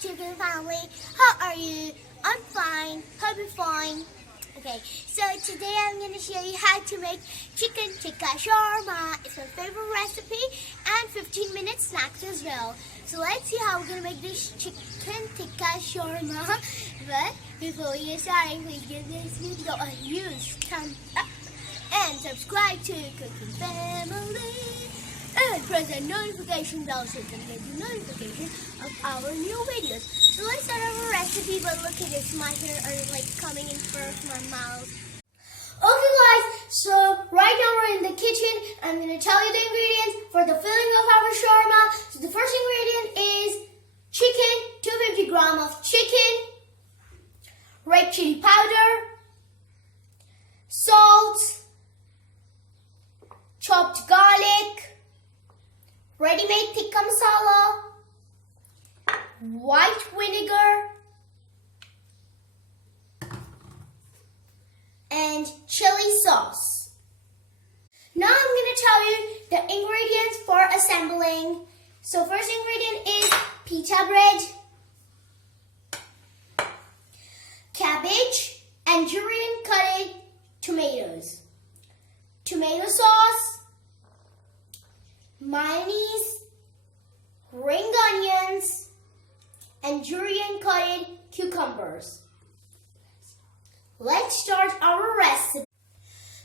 chicken family. How are you? I'm fine. Hope you're fine. Okay, so today I'm going to show you how to make chicken tikka shawarma. It's my favorite recipe and 15-minute snacks as well. So let's see how we're going to make this chicken tikka shawarma. But before we get started, please give this video a huge thumbs up and subscribe to Cooking Family. And press the notification bell so you can get the notification of our new videos. So let's start our recipe, but look at this, my hair are like coming in front of my mouth. Okay guys, so right now we're in the kitchen. I'm going to tell you the ingredients for the filling of our shawarma. So the first ingredient is chicken, 250 grams of chicken, red chili powder, salt, chopped garlic, ready-made tikka masala, white vinegar, and chili sauce. Now I'm going to tell you the ingredients for assembling. So first ingredient is pita bread, cabbage, and julienne cutted tomatoes, tomato sauce, mayonnaise, ring onions, and julienne cutted cucumbers. Let's start our recipe.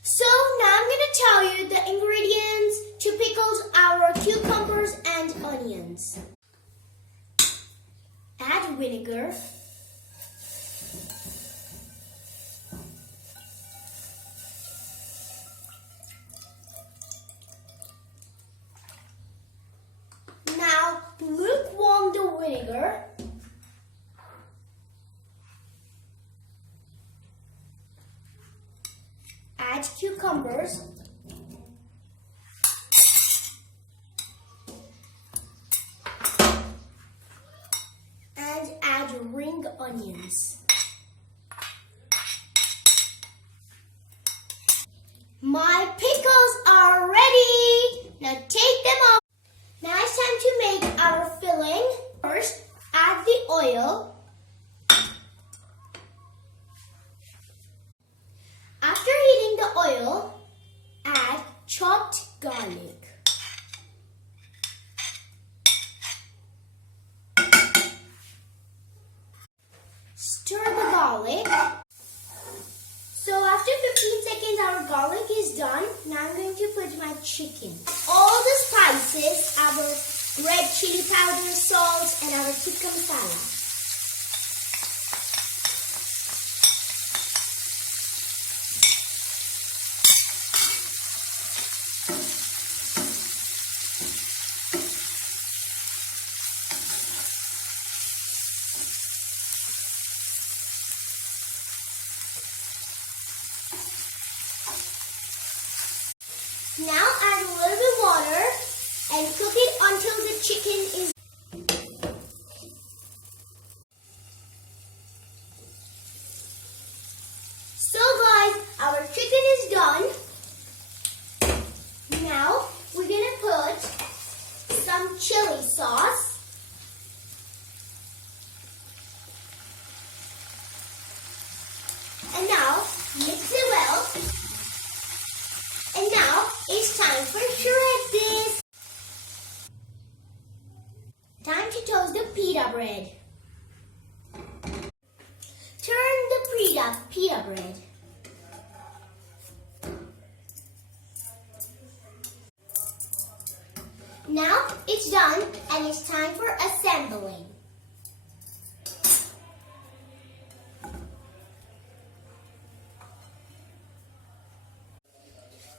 So now I'm going to tell you the ingredients to pickle our cucumbers and onions. Add vinegar, now lukewarm the vinegar. Add cucumbers. And add ring onions. My pickles are ready. Now take them off. Now it's time to make our filling. First, add the oil. After heating the oil, add chopped garlic. Stir the garlic. So after 15 seconds, our garlic is done. Now I'm going to put my chicken. All the spices, our red chili powder, salt, and our tikka masala. Now add a little bit water and cook it until the chicken is. So guys, our chicken is done. Now we're gonna put some chili sauce. And now mix it well. And now it's time for shred this. Time to toast the pita bread. Turn the pita bread. Now it's done and it's time for assembling.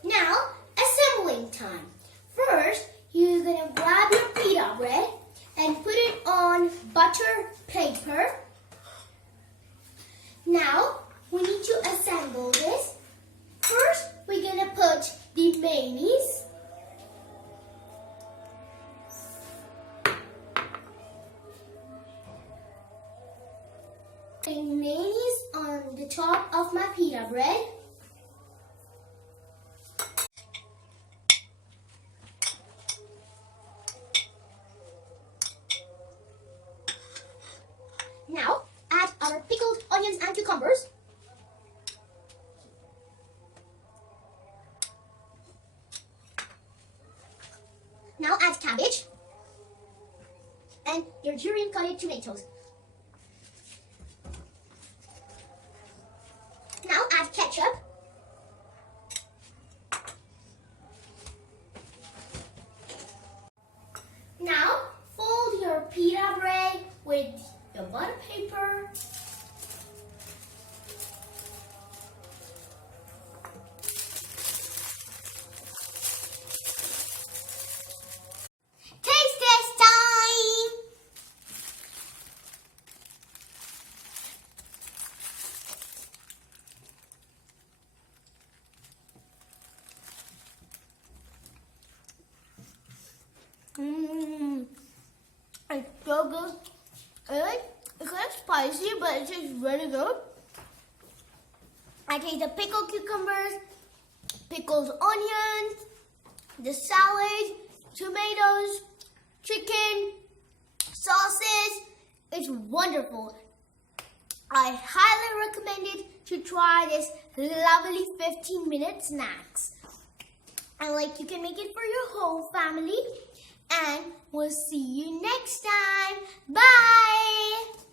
Now, assembling time. First, you're going to grab your pita bread and put it on butter paper. Now, we need to assemble this. First, we're going to put the mayonnaise. Putting mayonnaise on the top of my pita bread. and your durian cutted tomatoes. Now add ketchup. Now fold your pita bread with your butter paper. Taste test time! It's so good. It's kind of spicy, but it tastes really good. I taste the pickled cucumbers, pickled onions, the salad, tomatoes, chicken, sauces. It's wonderful. I highly recommend it to try this lovely 15-minute snacks. And like, you can make it for your whole family. And we'll see you next time. Bye!